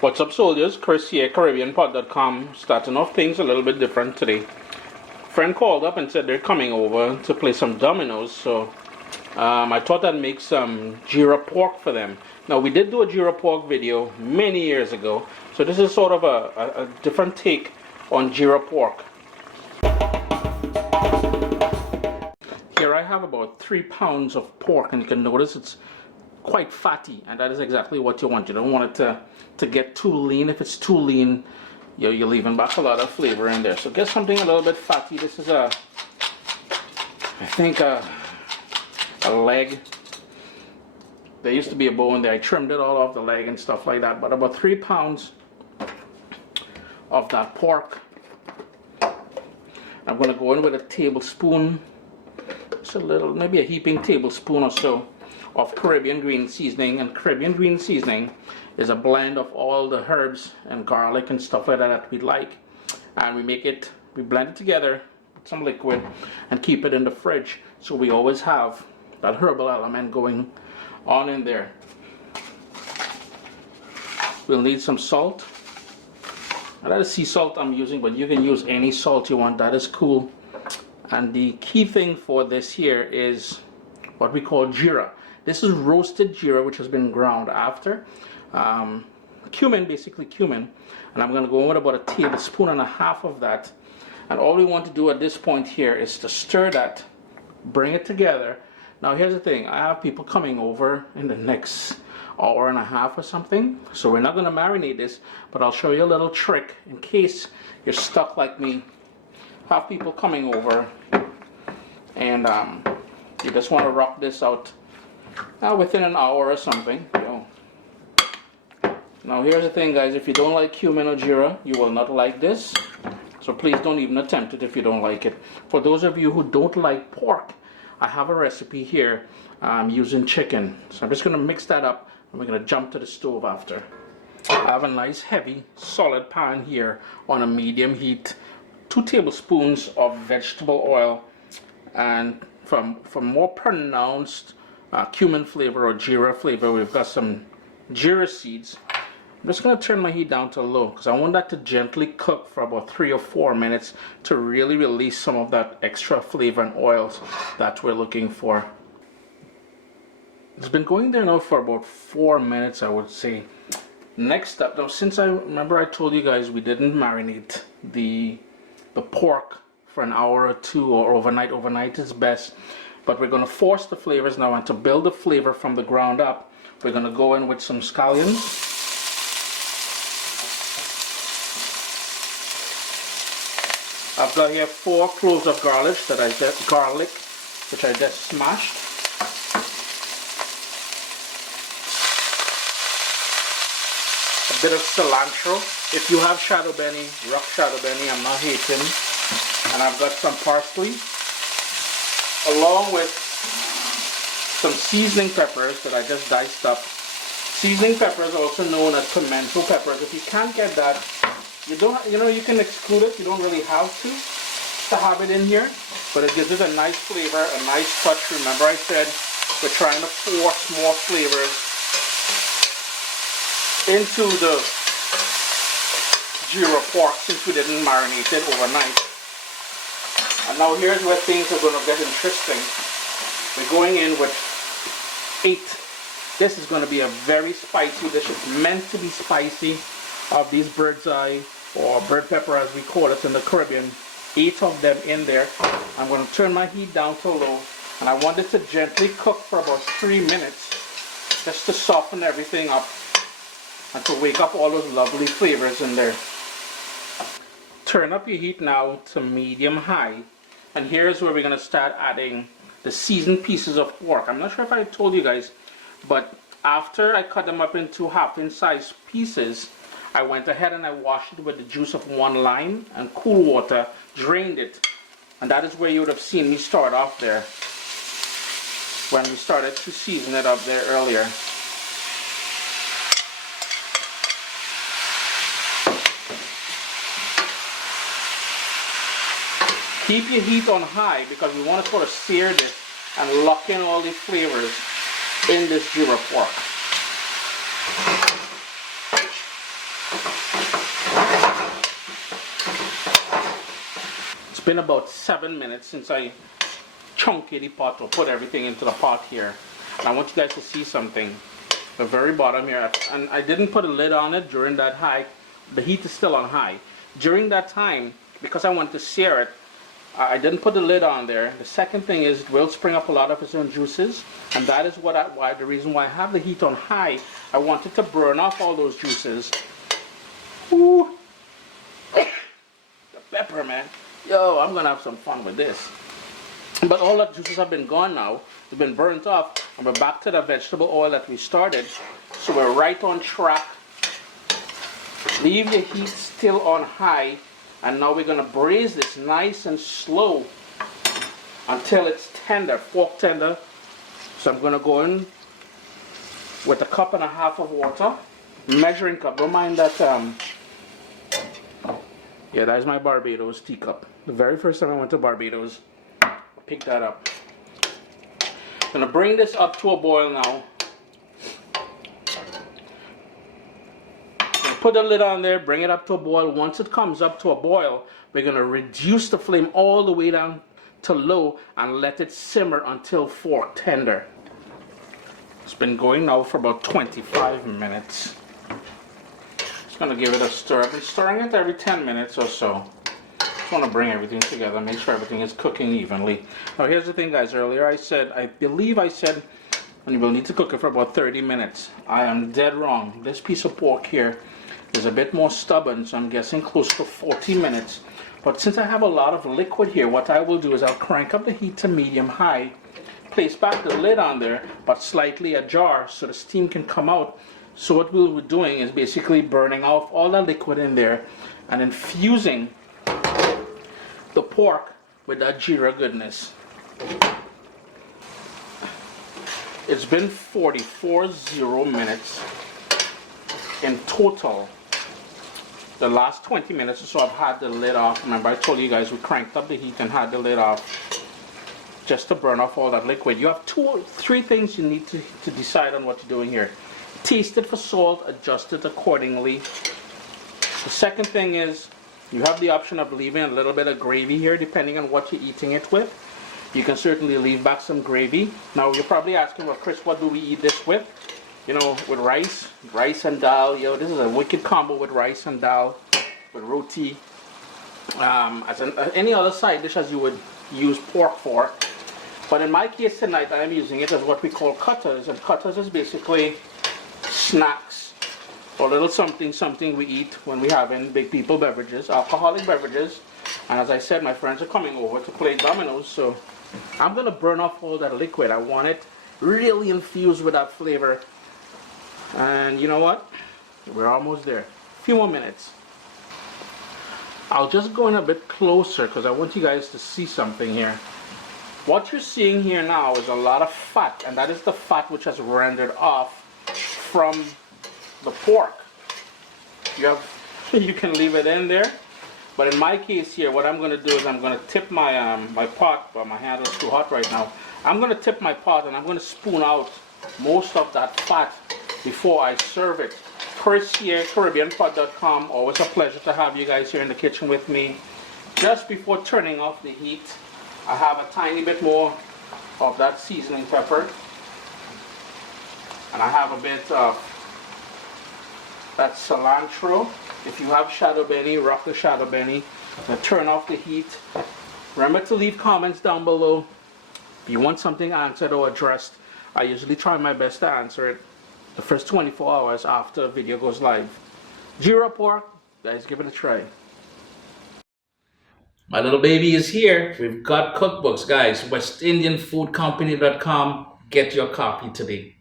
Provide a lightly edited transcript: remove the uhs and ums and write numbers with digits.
What's up, soldiers? Chris here, caribbeanpot.com. Starting off things a little bit different today. Friend called up and said they're coming over to play some dominoes, so I thought I'd make some Geera pork for them. Now, we did do a Geera pork video many years ago, so this is sort of a different take on Geera pork. Here I have about 3 pounds of pork, and you can notice it's quite fatty, and that is exactly what you want. You don't want it to get too lean. If it's too lean, you're leaving back a lot of flavor in there. So get something a little bit fatty. This is I think a leg. There used to be a bone there. I trimmed it all off the leg and stuff like that. But about 3 pounds of that pork. I'm going to go in with a tablespoon, just a little, maybe a heaping tablespoon or so of Caribbean green seasoning. And Caribbean green seasoning is a blend of all the herbs and garlic and stuff like that we like, and we blend it together with some liquid and keep it in the fridge, so we always have that herbal element going on in there. We'll need some salt, and that is sea salt I'm using, but you can use any salt you want. That is cool. And the key thing for this here is what we call Geera. This is roasted Geera, which has been ground after. Cumin, basically cumin. And I'm going to go in with about 1.5 tablespoons of that. And all we want to do at this point here is to stir that, bring it together. Now here's the thing, I have people coming over in the next hour and a half or something. So we're not going to marinate this, but I'll show you a little trick in case you're stuck like me. Have people coming over and you just want to rock this out within an hour or something. Now here's the thing, guys, if you don't like cumin or Geera, you will not like this. So please don't even attempt it if you don't like it. For those of you who don't like pork, I have a recipe here using chicken. So I'm just going to mix that up, and we're going to jump to the stove after. I have a nice heavy solid pan here on a medium heat. 2 tablespoons of vegetable oil, and from more pronounced cumin flavor or Geera flavor, we've got some Geera seeds. I'm just going to turn my heat down to low because I want that to gently cook for about 3 or 4 minutes to really release some of that extra flavor and oils that we're looking for. It's been going there now for about 4 minutes, I would say. Next up, now since I told you guys we didn't marinate the pork for an hour or 2 or overnight is best, but we're going to force the flavors now, and to build the flavor from the ground up, we're going to go in with some scallions. I've got here 4 cloves of garlic which I just smashed. A bit of cilantro. If you have shadow benny, rock shadow benny, I'm not hating. And I've got some parsley, along with some seasoning peppers that I just diced up. Seasoning peppers, also known as pimento peppers. If you can't get that, you can exclude it. You don't really have to have it in here, but it gives it a nice flavor, a nice touch. Remember I said we're trying to force more flavors into the Geera pork since we didn't marinate it overnight. And now here's where things are going to get interesting. We're going in with 8. This is going to be a very spicy dish. It's meant to be spicy. Of these bird's eye or bird pepper as we call it in the Caribbean, 8 of them in there. I'm going to turn my heat down to low, and I want it to gently cook for about 3 minutes just to soften everything up and to wake up all those lovely flavors in there. Turn up your heat now to medium high, and here's where we're going to start adding the seasoned pieces of pork. I'm not sure if I told you guys, but after I cut them up into half-inch size pieces, I went ahead and I washed it with the juice of 1 lime and cool water, drained it, and that is where you would have seen me start off there when we started to season it up there earlier. Keep your heat on high because we want to sort of sear this and lock in all the flavors in this Geera pork. been about 7 minutes since I chunky the pot or put everything into the pot here. And I want you guys to see something. The very bottom here, and I didn't put a lid on it during that high. The heat is still on high. During that time, because I want to sear it, I didn't put the lid on there. The second thing is it will spring up a lot of its own juices, and that is the reason why I have the heat on high. I want it to burn off all those juices. Ooh. The pepper, man. Yo, I'm gonna have some fun with this. But all the juices have been gone now. They've been burnt off, and we're back to the vegetable oil that we started. So we're right on track. Leave your heat still on high, and now we're gonna braise this nice and slow until it's tender, fork tender. So I'm gonna go in with 1.5 cups of water, measuring cup. Don't mind that. Yeah, that is my Barbados teacup. The very first time I went to Barbados, pick that up. I'm gonna bring this up to a boil now. Put the lid on there, bring it up to a boil. Once it comes up to a boil, we're gonna reduce the flame all the way down to low and let it simmer until fork tender. It's been going now for about 25 minutes. Just gonna give it a stir. I've been stirring it every 10 minutes or so. Just want to bring everything together, make sure everything is cooking evenly. Now here's the thing, guys. Earlier I believe I said you will need to cook it for about 30 minutes. I am dead wrong. This piece of pork here is a bit more stubborn, so I'm guessing close to 40 minutes. But since I have a lot of liquid here, what I will do is I'll crank up the heat to medium high, place back the lid on there, but slightly ajar so the steam can come out. So what we'll be doing is basically burning off all the liquid in there and infusing the pork with that Geera goodness. It's been 44 minutes in total. The last 20 minutes or so I've had the lid off. Remember I told you guys we cranked up the heat and had the lid off just to burn off all that liquid. You have 2 or 3 things you need to decide on what you're doing here. Taste it for salt, adjust it accordingly. The second thing is you have the option of leaving a little bit of gravy here depending on what you're eating it with. You can certainly leave back some gravy. Now you're probably asking, well Chris, what do we eat this with? You know, with rice and dal. Yo, this is a wicked combo with rice and dal, with roti. As any other side dish as you would use pork for. But in my case tonight, I am using it as what we call cutters. And cutters is basically snacks or little something we eat when we have in big people beverages, alcoholic beverages. And as I said, my friends are coming over to play dominoes, so I'm gonna burn off all that liquid. I want it really infused with that flavor. And you know what? We're almost there. A few more minutes. I'll just go in a bit closer because I want you guys to see something here. What you're seeing here now is a lot of fat, and that is the fat which has rendered off from the pork. You can leave it in there, but in my case here, what I'm going to do is I'm going to tip my my pot. Well, my hand is too hot right now. I'm going to tip my pot and I'm going to spoon out most of that fat before I serve it. Chris here, caribbeanpot.com. Always a pleasure to have you guys here in the kitchen with me. Just before turning off the heat, I have a tiny bit more of that seasoning pepper, and I have a bit of that cilantro. If you have shadow benny, rock the shadow benny. Now turn off the heat. Remember to leave comments down below if you want something answered or addressed. I usually try my best to answer it the first 24 hours after the video goes live. Geera pork, guys, give it a try. My little baby is here. We've got cookbooks, guys. WestIndianFoodCompany.com. Get your copy today.